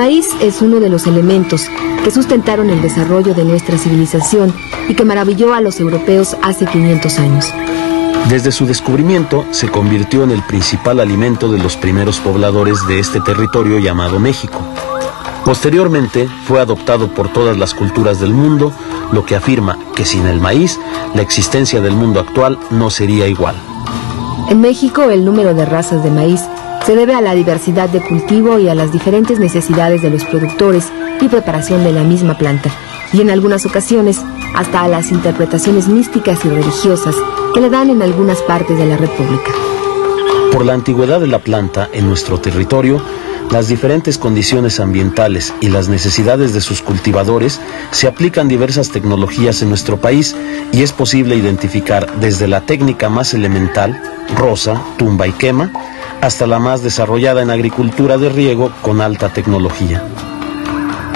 maíz es uno de los elementos que sustentaron el desarrollo de nuestra civilización y que maravilló a los europeos hace 500 años. Desde su descubrimiento se convirtió en el principal alimento de los primeros pobladores de este territorio llamado México. Posteriormente fue adoptado por todas las culturas del mundo, lo que afirma que sin el maíz, la existencia del mundo actual no sería igual. En México, el número de razas de maíz se debe a la diversidad de cultivo y a las diferentes necesidades de los productores y preparación de la misma planta, y en algunas ocasiones hasta a las interpretaciones místicas y religiosas que le dan en algunas partes de la República. Por la antigüedad de la planta en nuestro territorio, las diferentes condiciones ambientales y las necesidades de sus cultivadores, se aplican diversas tecnologías en nuestro país y es posible identificar desde la técnica más elemental, roza, tumba y quema, hasta la más desarrollada en agricultura de riego con alta tecnología.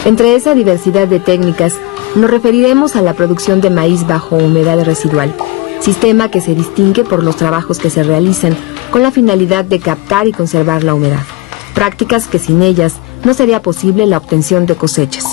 Entre esa diversidad de técnicas, nos referiremos a la producción de maíz bajo humedad residual, sistema que se distingue por los trabajos que se realizan con la finalidad de captar y conservar la humedad. Prácticas que sin ellas no sería posible la obtención de cosechas.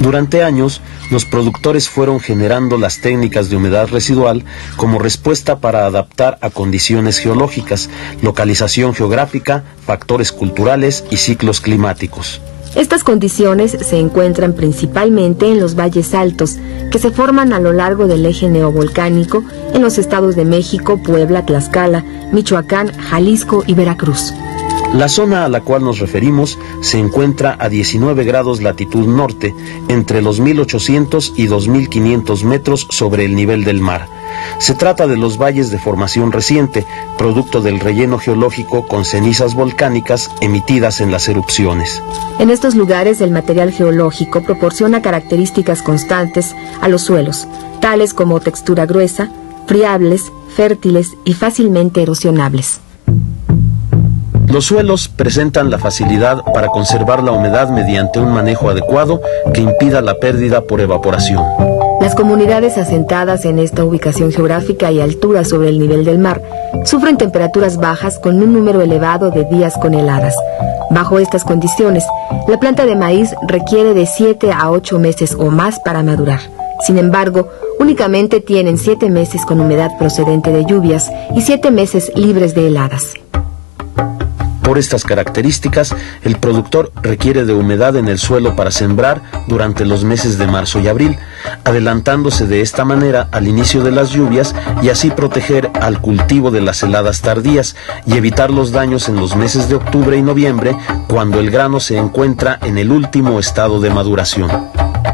Durante años, los productores fueron generando las técnicas de humedad residual como respuesta para adaptar a condiciones geológicas, localización geográfica, factores culturales y ciclos climáticos. Estas condiciones se encuentran principalmente en los valles altos, que se forman a lo largo del eje neovolcánico en los estados de México, Puebla, Tlaxcala, Michoacán, Jalisco y Veracruz. La zona a la cual nos referimos se encuentra a 19 grados latitud norte, entre los 1800 y 2500 metros sobre el nivel del mar. Se trata de los valles de formación reciente, producto del relleno geológico con cenizas volcánicas emitidas en las erupciones. En estos lugares el material geológico proporciona características constantes a los suelos, tales como textura gruesa, friables, fértiles y fácilmente erosionables. Los suelos presentan la facilidad para conservar la humedad mediante un manejo adecuado que impida la pérdida por evaporación. Las comunidades asentadas en esta ubicación geográfica y altura sobre el nivel del mar sufren temperaturas bajas con un número elevado de días con heladas. Bajo estas condiciones, la planta de maíz requiere de 7 a 8 meses o más para madurar. Sin embargo, únicamente tienen 7 meses con humedad procedente de lluvias y 7 meses libres de heladas. Por estas características, el productor requiere de humedad en el suelo para sembrar durante los meses de marzo y abril, adelantándose de esta manera al inicio de las lluvias y así proteger al cultivo de las heladas tardías y evitar los daños en los meses de octubre y noviembre, cuando el grano se encuentra en el último estado de maduración.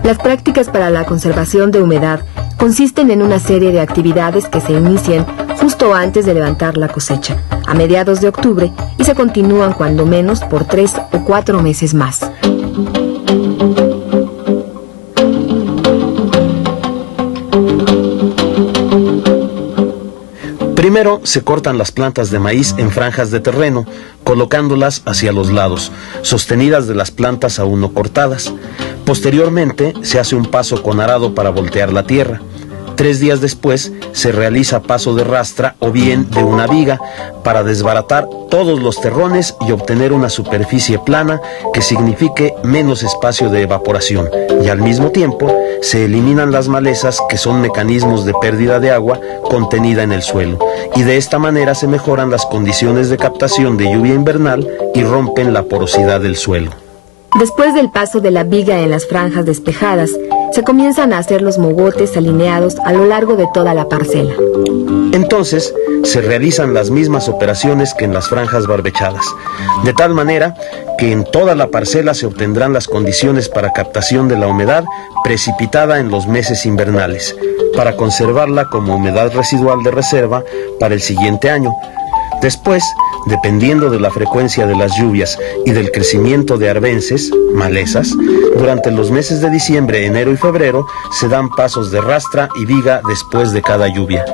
Las prácticas para la conservación de humedad consisten en una serie de actividades que se inician justo antes de levantar la cosecha, a mediados de octubre, y se continúan cuando menos por 3 o 4 meses más. Primero se cortan las plantas de maíz en franjas de terreno, colocándolas hacia los lados, sostenidas de las plantas aún no cortadas. Posteriormente se hace un paso con arado para voltear la tierra. 3 días después se realiza paso de rastra o bien de una viga para desbaratar todos los terrones y obtener una superficie plana que signifique menos espacio de evaporación, y al mismo tiempo se eliminan las malezas, que son mecanismos de pérdida de agua contenida en el suelo, y de esta manera se mejoran las condiciones de captación de lluvia invernal y rompen la porosidad del suelo. Después del paso de la viga en las franjas despejadas, se comienzan a hacer los mogotes alineados a lo largo de toda la parcela. Entonces, se realizan las mismas operaciones que en las franjas barbechadas, de tal manera que en toda la parcela se obtendrán las condiciones para captación de la humedad precipitada en los meses invernales, para conservarla como humedad residual de reserva para el siguiente año. Después, dependiendo de la frecuencia de las lluvias y del crecimiento de arbences, malezas, durante los meses de diciembre, enero y febrero se dan pasos de rastra y viga después de cada lluvia.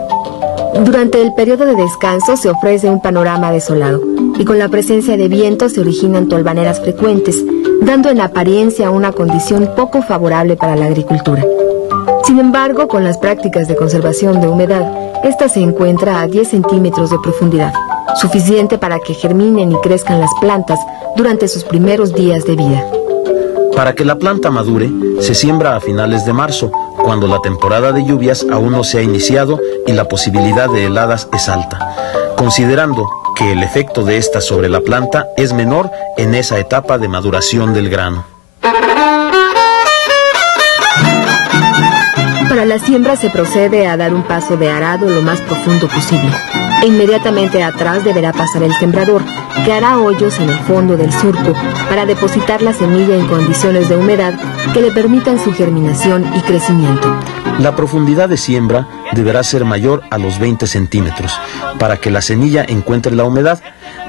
Durante el periodo de descanso se ofrece un panorama desolado y con la presencia de viento se originan tolvaneras frecuentes, dando en apariencia una condición poco favorable para la agricultura. Sin embargo, con las prácticas de conservación de humedad, esta se encuentra a 10 centímetros de profundidad, suficiente para que germinen y crezcan las plantas durante sus primeros días de vida. Para que la planta madure, se siembra a finales de marzo, cuando la temporada de lluvias aún no se ha iniciado y la posibilidad de heladas es alta, considerando que el efecto de esta sobre la planta es menor en esa etapa de maduración del grano. Para la siembra se procede a dar un paso de arado lo más profundo posible. E inmediatamente atrás deberá pasar el sembrador, que hará hoyos en el fondo del surco para depositar la semilla en condiciones de humedad que le permitan su germinación y crecimiento. La profundidad de siembra deberá ser mayor a los 20 centímetros para que la semilla encuentre la humedad.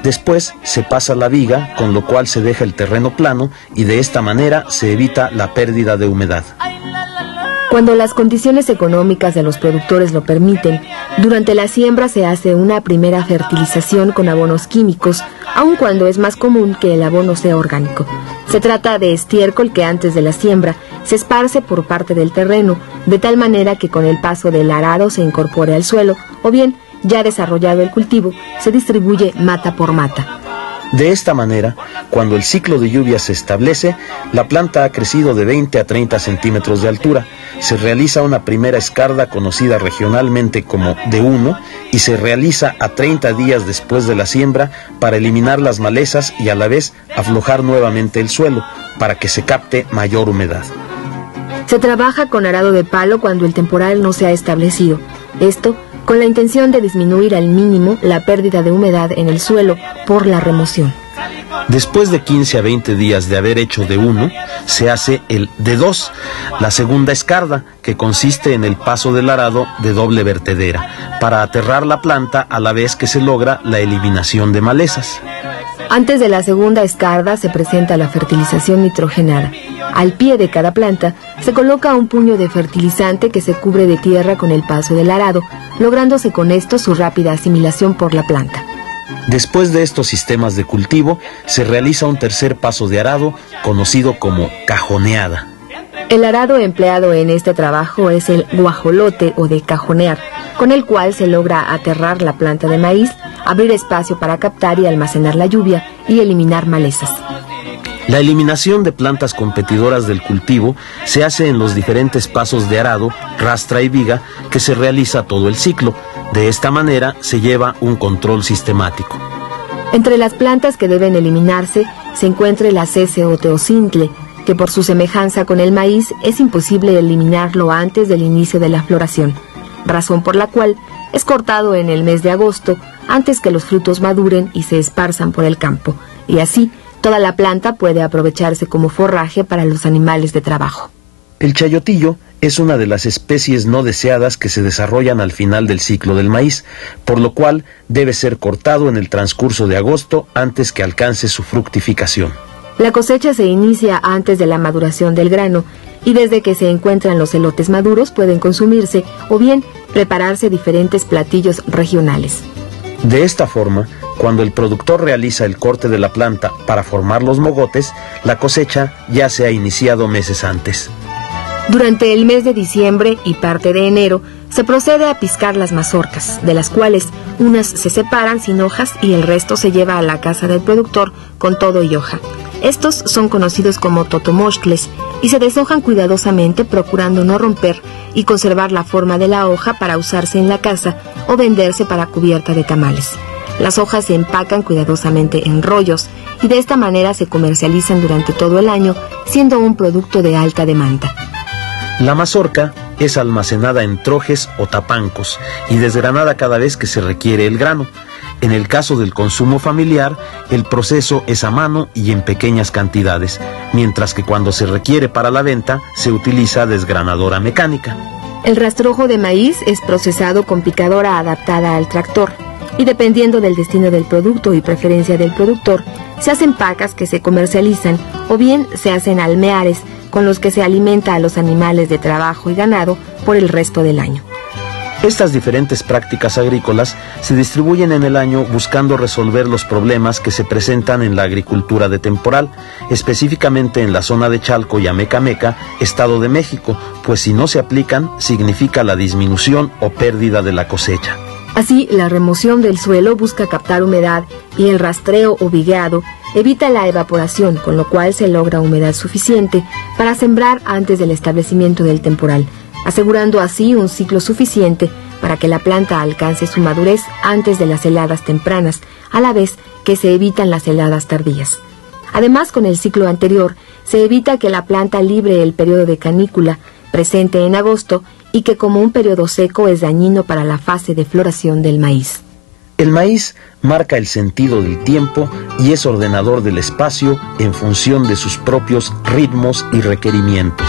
Después se pasa la viga, con lo cual se deja el terreno plano y de esta manera se evita la pérdida de humedad. Cuando las condiciones económicas de los productores lo permiten, durante la siembra se hace una primera fertilización con abonos químicos, aun cuando es más común que el abono sea orgánico. Se trata de estiércol que antes de la siembra se esparce por parte del terreno, de tal manera que con el paso del arado se incorpore al suelo, o bien, ya desarrollado el cultivo, se distribuye mata por mata. De esta manera, cuando el ciclo de lluvias se establece, la planta ha crecido de 20 a 30 centímetros de altura. Se realiza una primera escarda conocida regionalmente como de 1 y se realiza a 30 días después de la siembra para eliminar las malezas y a la vez aflojar nuevamente el suelo para que se capte mayor humedad. Se trabaja con arado de palo cuando el temporal no se ha establecido. Esto con la intención de disminuir al mínimo la pérdida de humedad en el suelo por la remoción. Después de 15 a 20 días de haber hecho de 1, se hace el de 2, la segunda escarda, que consiste en el paso del arado de doble vertedera, para aterrar la planta a la vez que se logra la eliminación de malezas. Antes de la segunda escarda se presenta la fertilización nitrogenada. Al pie de cada planta se coloca un puño de fertilizante que se cubre de tierra con el paso del arado, lográndose con esto su rápida asimilación por la planta. Después de estos sistemas de cultivo, se realiza un tercer paso de arado, conocido como cajoneada. El arado empleado en este trabajo es el guajolote o de cajonear, con el cual se logra aterrar la planta de maíz, abrir espacio para captar y almacenar la lluvia y eliminar malezas. La eliminación de plantas competidoras del cultivo se hace en los diferentes pasos de arado, rastra y viga que se realiza todo el ciclo. De esta manera se lleva un control sistemático. Entre las plantas que deben eliminarse se encuentra el acese o teocintle, que por su semejanza con el maíz es imposible eliminarlo antes del inicio de la floración, razón por la cual es cortado en el mes de agosto antes que los frutos maduren y se esparzan por el campo, y así toda la planta puede aprovecharse como forraje para los animales de trabajo. El chayotillo es una de las especies no deseadas que se desarrollan al final del ciclo del maíz, por lo cual debe ser cortado en el transcurso de agosto antes que alcance su fructificación. La cosecha se inicia antes de la maduración del grano y desde que se encuentran los elotes maduros pueden consumirse o bien prepararse diferentes platillos regionales. De esta forma, cuando el productor realiza el corte de la planta para formar los mogotes, la cosecha ya se ha iniciado meses antes. Durante el mes de diciembre y parte de enero se procede a piscar las mazorcas, de las cuales unas se separan sin hojas y el resto se lleva a la casa del productor con todo y hoja. Estos son conocidos como totomoxtles y se deshojan cuidadosamente procurando no romper y conservar la forma de la hoja para usarse en la casa o venderse para cubierta de tamales. Las hojas se empacan cuidadosamente en rollos y de esta manera se comercializan durante todo el año, siendo un producto de alta demanda. La mazorca es almacenada en trojes o tapancos y desgranada cada vez que se requiere el grano. En el caso del consumo familiar, el proceso es a mano y en pequeñas cantidades, mientras que cuando se requiere para la venta, se utiliza desgranadora mecánica. El rastrojo de maíz es procesado con picadora adaptada al tractor, y dependiendo del destino del producto y preferencia del productor, se hacen pacas que se comercializan o bien se hacen almeares con los que se alimenta a los animales de trabajo y ganado por el resto del año. Estas diferentes prácticas agrícolas se distribuyen en el año buscando resolver los problemas que se presentan en la agricultura de temporal, específicamente en la zona de Chalco y Amecameca, Estado de México, pues si no se aplican, significa la disminución o pérdida de la cosecha. Así, la remoción del suelo busca captar humedad y el rastreo o vigueado evita la evaporación, con lo cual se logra humedad suficiente para sembrar antes del establecimiento del temporal, asegurando así un ciclo suficiente para que la planta alcance su madurez antes de las heladas tempranas, a la vez que se evitan las heladas tardías. Además, con el ciclo anterior, se evita que la planta libre el periodo de canícula, presente en agosto, y que como un periodo seco es dañino para la fase de floración del maíz. El maíz marca el sentido del tiempo y es ordenador del espacio en función de sus propios ritmos y requerimientos.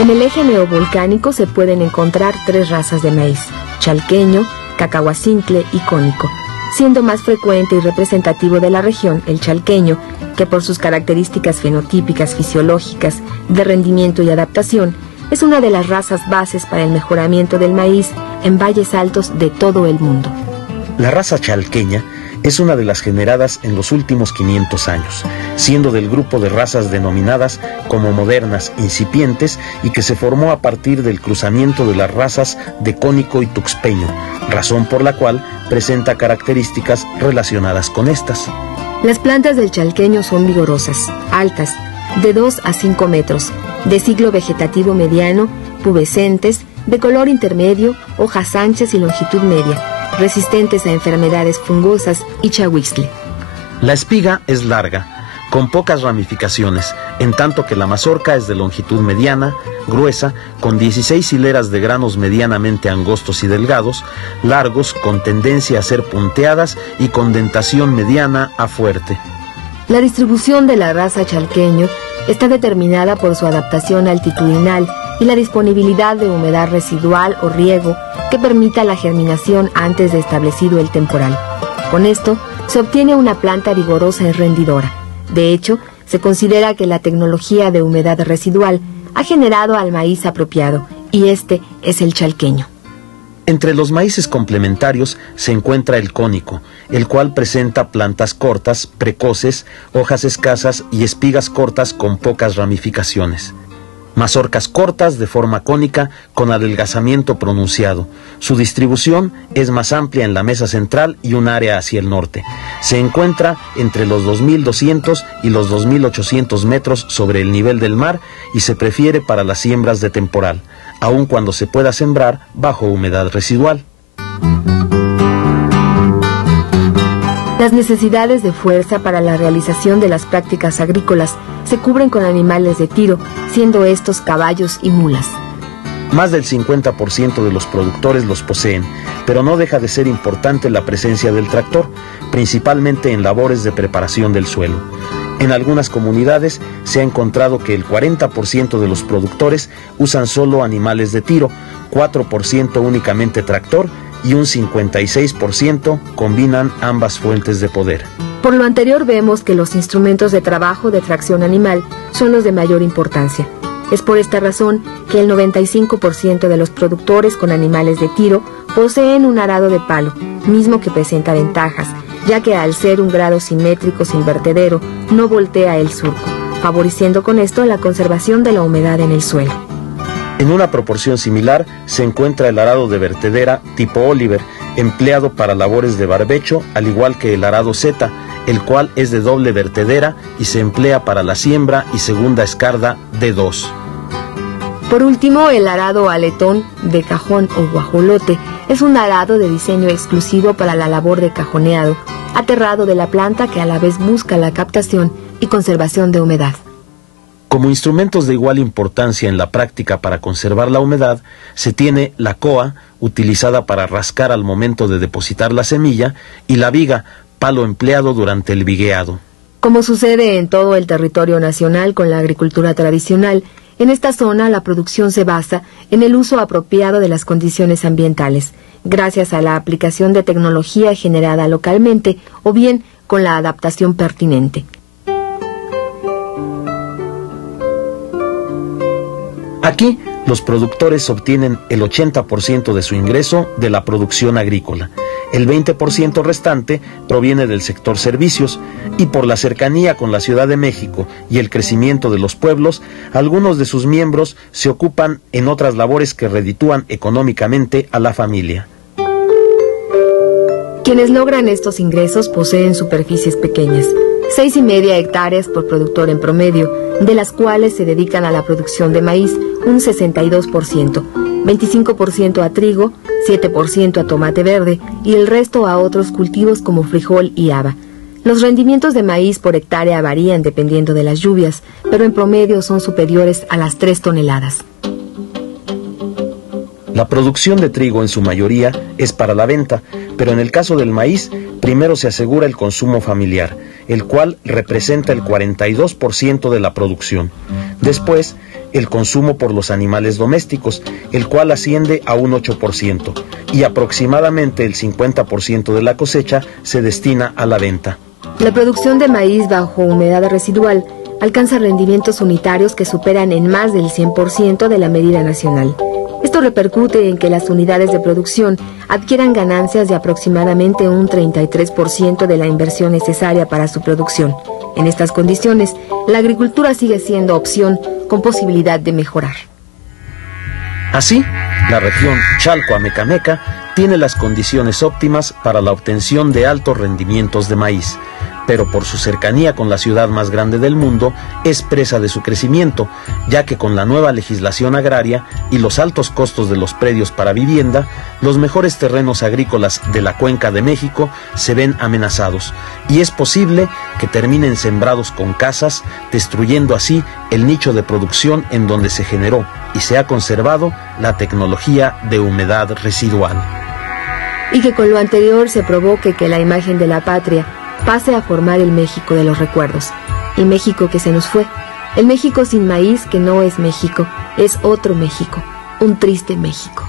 En el eje neovolcánico se pueden encontrar 3 razas de maíz: chalqueño, cacahuacintle y cónico, siendo más frecuente y representativo de la región el chalqueño, que por sus características fenotípicas, fisiológicas, de rendimiento y adaptación, es una de las razas bases para el mejoramiento del maíz en valles altos de todo el mundo. La raza chalqueña es una de las generadas en los últimos 500 años, siendo del grupo de razas denominadas como modernas incipientes y que se formó a partir del cruzamiento de las razas de cónico y tuxpeño, razón por la cual presenta características relacionadas con estas. Las plantas del chalqueño son vigorosas, altas, de 2 a 5 metros, de ciclo vegetativo mediano, pubescentes, de color intermedio, hojas anchas y longitud media, resistentes a enfermedades fungosas y chahuizcle. La espiga es larga, con pocas ramificaciones, en tanto que la mazorca es de longitud mediana, gruesa, con 16 hileras de granos medianamente angostos y delgados, largos, con tendencia a ser punteadas y con dentación mediana a fuerte. La distribución de la raza chalqueño está determinada por su adaptación altitudinal y la disponibilidad de humedad residual o riego que permita la germinación antes de establecido el temporal. Con esto, se obtiene una planta vigorosa y rendidora. De hecho, se considera que la tecnología de humedad residual ha generado al maíz apropiado, y este es el chalqueño. Entre los maíces complementarios se encuentra el cónico, el cual presenta plantas cortas, precoces, hojas escasas y espigas cortas con pocas ramificaciones. Mazorcas cortas de forma cónica con adelgazamiento pronunciado. Su distribución es más amplia en la mesa central y un área hacia el norte. Se encuentra entre los 2.200 y los 2.800 metros sobre el nivel del mar y se prefiere para las siembras de temporal, aun cuando se pueda sembrar bajo humedad residual. Las necesidades de fuerza para la realización de las prácticas agrícolas se cubren con animales de tiro, siendo estos caballos y mulas. Más del 50% de los productores los poseen, pero no deja de ser importante la presencia del tractor, principalmente en labores de preparación del suelo. En algunas comunidades se ha encontrado que el 40% de los productores usan solo animales de tiro, 4% únicamente tractor y un 56% combinan ambas fuentes de poder. Por lo anterior vemos que los instrumentos de trabajo de tracción animal son los de mayor importancia. Es por esta razón que el 95% de los productores con animales de tiro poseen un arado de palo, mismo que presenta ventajas, ya que al ser un grado simétrico sin vertedero, no voltea el surco, favoreciendo con esto la conservación de la humedad en el suelo. En una proporción similar se encuentra el arado de vertedera tipo Oliver, empleado para labores de barbecho, al igual que el arado Z, el cual es de doble vertedera y se emplea para la siembra y segunda escarda D2. Por último, el arado aletón de cajón o guajolote es un arado de diseño exclusivo para la labor de cajoneado, aterrado de la planta que a la vez busca la captación y conservación de humedad. Como instrumentos de igual importancia en la práctica para conservar la humedad, se tiene la coa, utilizada para rascar al momento de depositar la semilla, y la viga, palo empleado durante el vigueado. Como sucede en todo el territorio nacional con la agricultura tradicional, en esta zona la producción se basa en el uso apropiado de las condiciones ambientales, gracias a la aplicación de tecnología generada localmente o bien con la adaptación pertinente. Aquí, los productores obtienen el 80% de su ingreso de la producción agrícola. El 20% restante proviene del sector servicios y por la cercanía con la Ciudad de México y el crecimiento de los pueblos, algunos de sus miembros se ocupan en otras labores que reditúan económicamente a la familia. Quienes logran estos ingresos poseen superficies pequeñas, 6,5 hectáreas por productor en promedio, de las cuales se dedican a la producción de maíz un 62%, 25% a trigo, 7% a tomate verde y el resto a otros cultivos como frijol y haba. Los rendimientos de maíz por hectárea varían dependiendo de las lluvias, pero en promedio son superiores a las 3 toneladas. La producción de trigo en su mayoría es para la venta, pero en el caso del maíz, primero se asegura el consumo familiar, el cual representa el 42% de la producción. Después, el consumo por los animales domésticos, el cual asciende a un 8%, y aproximadamente el 50% de la cosecha se destina a la venta. La producción de maíz bajo humedad residual alcanza rendimientos unitarios que superan en más del 100% de la medida nacional. Esto repercute en que las unidades de producción adquieran ganancias de aproximadamente un 33% de la inversión necesaria para su producción. En estas condiciones, la agricultura sigue siendo opción con posibilidad de mejorar. Así, la región Chalco-Amecameca tiene las condiciones óptimas para la obtención de altos rendimientos de maíz, pero por su cercanía con la ciudad más grande del mundo es presa de su crecimiento, ya que con la nueva legislación agraria y los altos costos de los predios para vivienda, los mejores terrenos agrícolas de la Cuenca de México se ven amenazados, y es posible que terminen sembrados con casas, destruyendo así el nicho de producción en donde se generó y se ha conservado la tecnología de humedad residual. Y que con lo anterior se provoque que la imagen de la patria pase a formar el México de los recuerdos, el México que se nos fue, el México sin maíz que no es México, es otro México, un triste México.